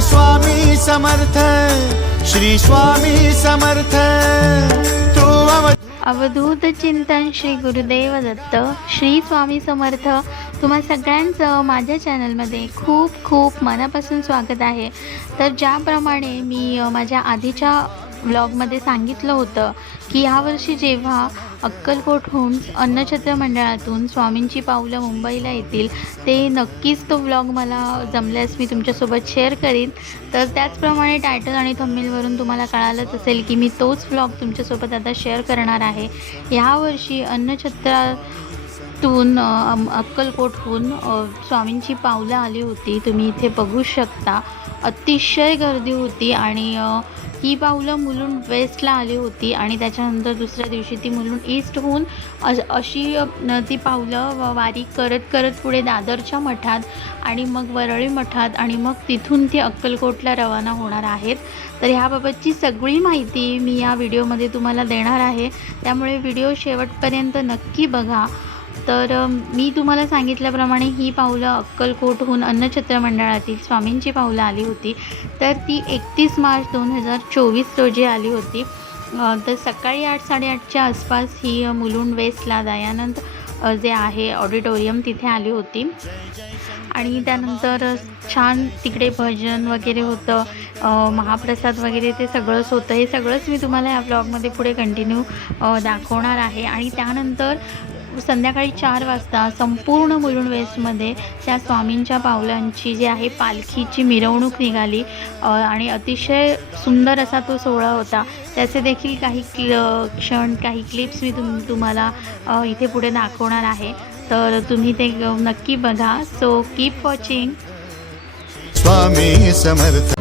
श्री स्वामी समर्थ श्री स्वामी समर्थ. तू अवधूत चिंतन श्री गुरुदेव दत्त श्री स्वामी समर्थ. तुम्हा सगळ्यांचं माझ्या चॅनलमध्ये खूप खूप मनापासून स्वागत आहे. तर ज्याप्रमाणे मी माझ्या आधीच्या व्लॉगमध्ये सांगितलं होतं की यावर्षी जेव्हा अक्कलकोटहून अन्नछत्र मंडळातून स्वामींची पावलं मुंबईला येतील ते नक्कीच तो व्लॉग मला जमल्यास मी तुमच्यासोबत शेअर करीन. तर त्याचप्रमाणे टायटल आणि थंबनेलवरून तुम्हाला कळालंच असेल की मी तोच व्लॉग तुमच्यासोबत आता शेअर करणार आहे. ह्यावर्षी अन्नछत्रातून तून अक्कलकोटहून स्वामींची पावलं आली होती. तुम्ही इथे बघू शकता. अतिशय गर्दी होती आणि ही पावलं मुलुंड वेस्टला आली होती आणि त्याच्यानंतर दुसऱ्या दिवशी ती मुलुंड ईस्ट होऊन अशी न- ती पावलं वारी करत करत पुढे दादरच्या मठात आणि मग वरळी मठात आणि मग तिथून ती अक्कलकोटला रवाना होणार आहेत. तर ह्याबाबतची सगळी माहिती मी या व्हिडिओमध्ये तुम्हाला देणार आहे. त्यामुळे व्हिडिओ शेवटपर्यंत नक्की बघा. तर मी तुम्हाला सांगितल्याप्रमाणे ही पावलं अक्कलकोटहून अन्नछत्र मंडळातील स्वामींची पावलं आली होती. तर ती एकतीस मार्च दोन हजार चोवीस रोजी आली होती. तर सकाळी आठ साडेआठच्या आसपास ही मुलुंड वेस्टला दयानंद जे आहे ऑडिटोरियम तिथे आली होती. आणि त्यानंतर छान तिकडे भजन वगैरे होतं महाप्रसाद वगैरे ते सगळंच होतं. हे सगळंच मी तुम्हाला या ब्लॉगमध्ये पुढे कंटिन्यू दाखवणार आहे. आणि त्यानंतर संध्याकाळी चार वाजता संपूर्ण मुरुण वेस्टमध्ये त्या स्वामींच्या पावलांची जी आहे पालखीची मिरवणूक निघाली. आणि अतिशय सुंदर असा तो सोहळा होता. त्याचे देखील काही क्ल क्षण काही क्लिप्स मी तुम तुम्हाला इथे पुढे दाखवणार आहे. तर तुम्ही ते नक्की बघा. So keep watching Swami Samarth.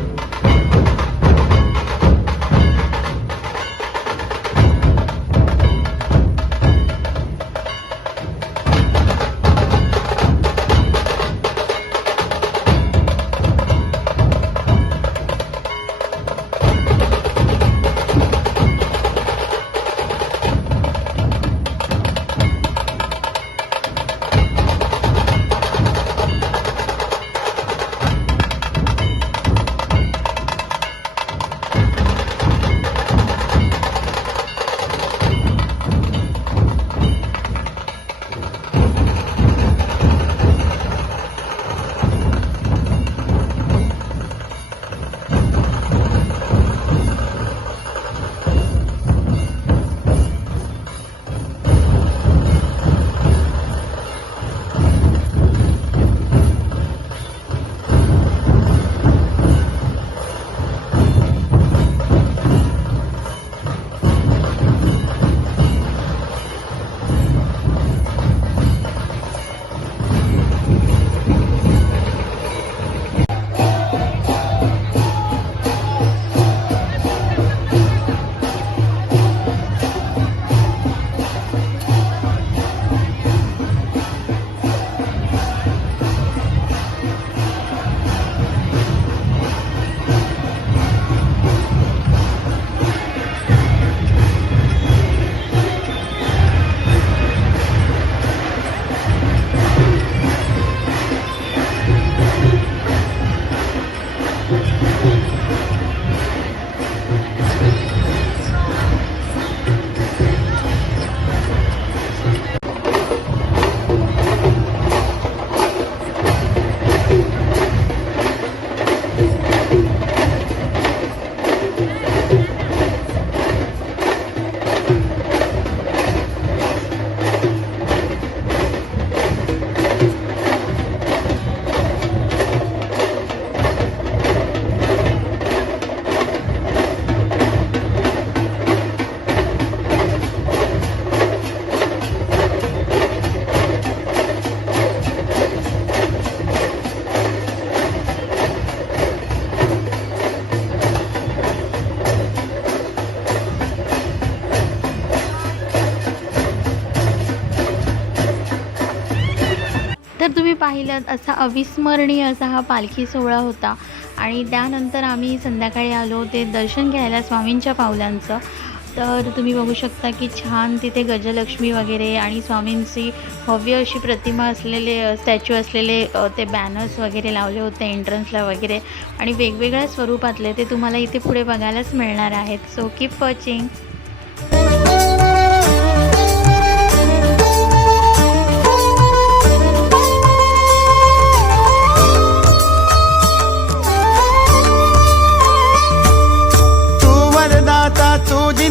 तुम्ही पाहिलं असा अविस्मरणीय असा हा पालखी सोहळा होता. आणि त्यानंतर आम्ही संध्याकाळी आलो. ते दर्शन घ्यायला स्वामींच्या पावलांचं. तर तुम्ही बघू शकता की छान तिथे गजलक्ष्मी वगैरे आणि स्वामींची भव्य अशी प्रतिमा असलेले स्टॅच्यू असलेले ते बॅनर्स वगैरे लावले होते एंट्रन्सला वगैरे. आणि वेगवेगळ्या स्वरूपातले ते तुम्हाला इथे पुढे बघायलाच मिळणार आहेत. सो कीप वॉचिंग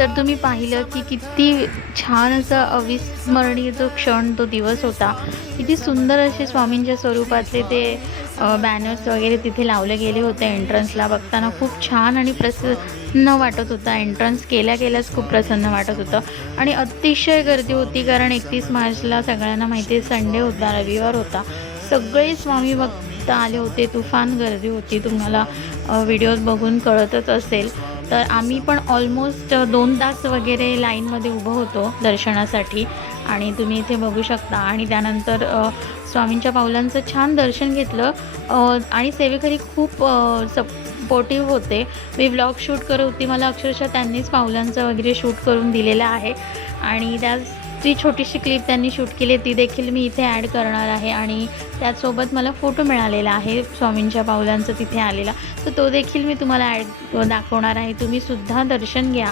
तर तुम्ही पाहिलं की किती छान असा अविस्मरणीय जो क्षण तो दिवस होता. किती सुंदर असे स्वामींच्या स्वरूपातले ते बॅनर्स वगैरे तिथे लावले गेले होते एंट्रन्सला बघताना खूप छान आणि प्रसन्न वाटत होता. एंट्रन्स केल्या केल्याच खूप प्रसन्न वाटत होतं. आणि अतिशय गर्दी होती कारण एकतीस मार्चला सगळ्यांना माहिती आहे संडे होता रविवार होता. सगळे स्वामी भक्त आले होते. तुफान गर्दी होती. तुम्हाला व्हिडिओज बघून कळतच असेल. तर आम्ही पण ऑलमोस्ट दोन तास वगैरे लाईनमध्ये उभं होतो दर्शनासाठी. आणि तुम्ही इथे बघू शकता. आणि त्यानंतर स्वामींच्या पावलांचं छान दर्शन घेतलं. आणि सेवेकरी खूप सपोर्टिव्ह होते. मी व्लॉग शूट करत होती. मला अक्षरशः त्यांनीच पावलांचं वगैरे शूट करून दिलेलं आहे. आणि त्या ती छोटीशी क्लिप त्यांनी शूट केली ती देखील मी इथे ॲड करणार आहे आणि त्यासोबत मला फोटो मिळालेला आहे स्वामींच्या पावलांचा तिथे आलेला. तर तो देखील मी तुम्हाला ॲड दाखवणार आहे. तुम्ही सुद्धा दर्शन घ्या.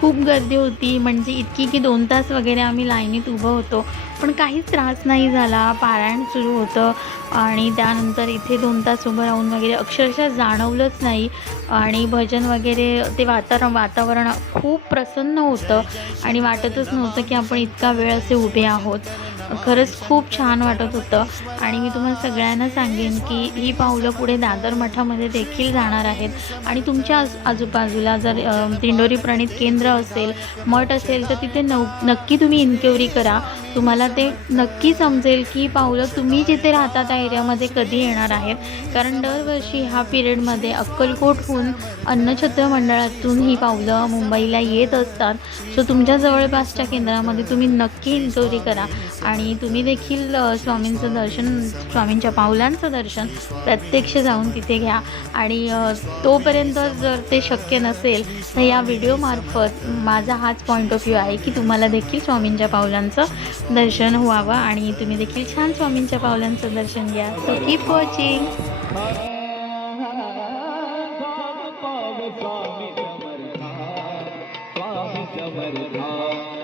खूप गर्दी होती. म्हणजे इतकी की दोन तास वगैरे आम्ही लाईनीत उभं होतो. पण काहीच त्रास नाही झाला. पारायण सुरू होतं. आणि त्यानंतर इथे दोन तास उभं राहून वगैरे अक्षरशः जाणवलंच नाही. आणि भजन वगैरे ते वातावरण वातावरण खूप प्रसन्न होतं. आणि वाटतच नव्हतं की आपण इतका वेळ असे उभे आहोत. खरंच खूप छान वाटत होतं. आणि मी तुम्हाला सगळ्यांना सांगेन की ही पावलं पुढे दादर मठामध्ये देखील जाणार आहेत. आणि तुमच्या आजूबाजूला जर दिंडोरी प्रणित केंद्र असेल मठ असेल तर तिथे नव नक्की तुम्ही इन्क्वरी करा. तुम्हाला ते नक्की समजेल की पावलं तुम्ही जिथे राहता त्या एरियामध्ये कधी येणार आहेत. कारण दरवर्षी ह्या पिरियडमध्ये अक्कलकोटहून अन्नछत्र मंडळातून ही पावलं मुंबईला येत असतात. सो तुमच्या जवळपासच्या केंद्रामध्ये तुम्ही नक्की इन्क्युरी करा. आणि तुम्ही देखील स्वामींचं दर्शन स्वामींच्या पावलांचं दर्शन प्रत्यक्ष जाऊन तिथे घ्या. आणि तोपर्यंत जर ते शक्य नसेल तर या व्हिडिओमार्फत माझा हाच पॉईंट ऑफ व्ह्यू आहे की तुम्हाला देखील स्वामींच्या पावलांचं दर्शन व्हावं आणि तुम्ही देखील छान स्वामींच्या पावलांचं दर्शन घ्या. सो कीप वॉचिंग पाव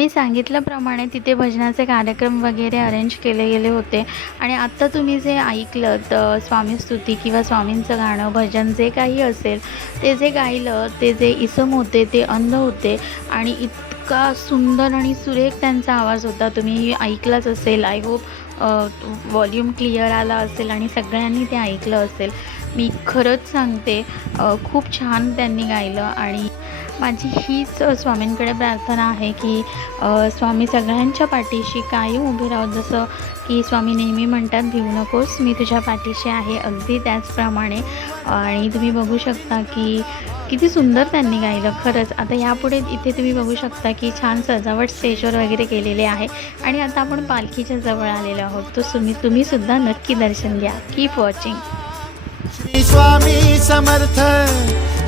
मी सांगितल्याप्रमाणे तिथे भजनाचे कार्यक्रम वगैरे अरेंज केले गेले होते. आणि आत्ता तुम्ही जे ऐकलं तर स्वामी स्तुती किंवा स्वामींचं गाणं भजन जे काही असेल ते जे गायलं ते जे इसम होते ते अंध होते आणि इतका सुंदर आणि सुरेख त्यांचा आवाज होता. तुम्ही ऐकलाच असेल. आय होप व्हॉल्यूम क्लिअर आला असेल आणि सगळ्यांनी ते ऐकलं असेल. मी खरंच सांगते खूप छान त्यांनी गायलं आणि माझी हीच स्वामींकडे प्रार्थना आहे की स्वामी सगळ्यांच्या पाठीशी कायम उभे राहू. जसं की स्वामी नेहमी म्हणतात भिवू नकोस मी तुझ्या पाठीशी आहे. अगदी त्याचप्रमाणे आणि तुम्ही बघू शकता की किती सुंदर त्यांनी गायलं खरंच. आता यापुढे इथे तुम्ही बघू शकता की छान सजावट स्टेजवर वगैरे केलेले आहे. आणि आता आपण पालखीच्या जवळ आलेलो आहोत. तर तुम्ही तुम्ही सुद्धा नक्की दर्शन घ्या. Keep watching Shri Swami Samarth.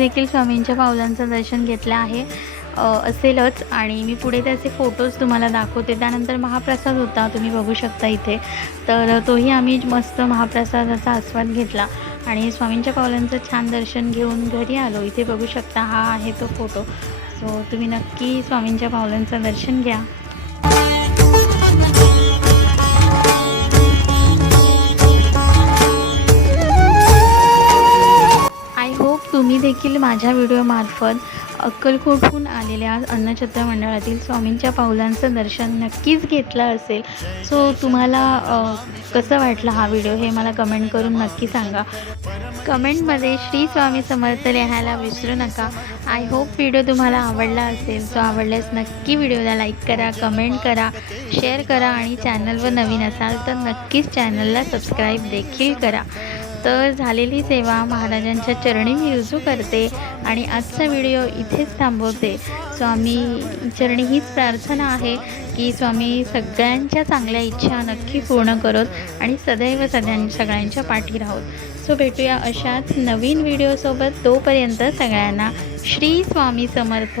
देखील स्वामींच्या पावलांचं दर्शन घेतलं आहे. असेलच आणि मी पुढे त्याचे फोटोज तुम्हाला दाखवते. त्यानंतर महाप्रसाद होता तुम्ही बघू शकता इथे. तर तोही आम्ही मस्त महाप्रसादाचा आस्वाद घेतला आणि स्वामींच्या पावलांचं छान दर्शन घेऊन घरी आलो. इथे बघू शकता हा आहे तो फोटो सो तुम्ही नक्की स्वामींच्या पावलांचं दर्शन घ्या. तुम्ही देखील माझ्या व्हिडिओमार्फत अक्कलकोटहून आलेल्या अन्नछत्र मंडळातील स्वामींच्या पावलांचं दर्शन नक्कीच घेतलं असेल. सो तुम्हाला कसं वाटलं हा व्हिडिओ हे मला कमेंट करून नक्की सांगा. कमेंटमध्ये श्री स्वामी समर्थ लिहायला विसरू नका. आय होप व्हिडिओ तुम्हाला आवडला असेल. सो आवडल्यास नक्की व्हिडिओला लाईक करा कमेंट करा शेअर करा आणि चॅनलवर नवीन असाल तर नक्कीच चॅनलला सबस्क्राईब देखील करा. तर झालेली सेवा महाराजांच्या चरणी मी रुजू करते आणि आजचा व्हिडिओ इथेच थांबवते. स्वामी चरणी हीच प्रार्थना आहे की स्वामी सगळ्यांच्या चांगल्या इच्छा नक्की पूर्ण करत आणि सदैव सगळ्यां सगळ्यांच्या पाठी राहोत. सो भेटूया अशाच नवीन व्हिडिओसोबत तोपर्यंत सगळ्यांना श्री स्वामी समर्थ.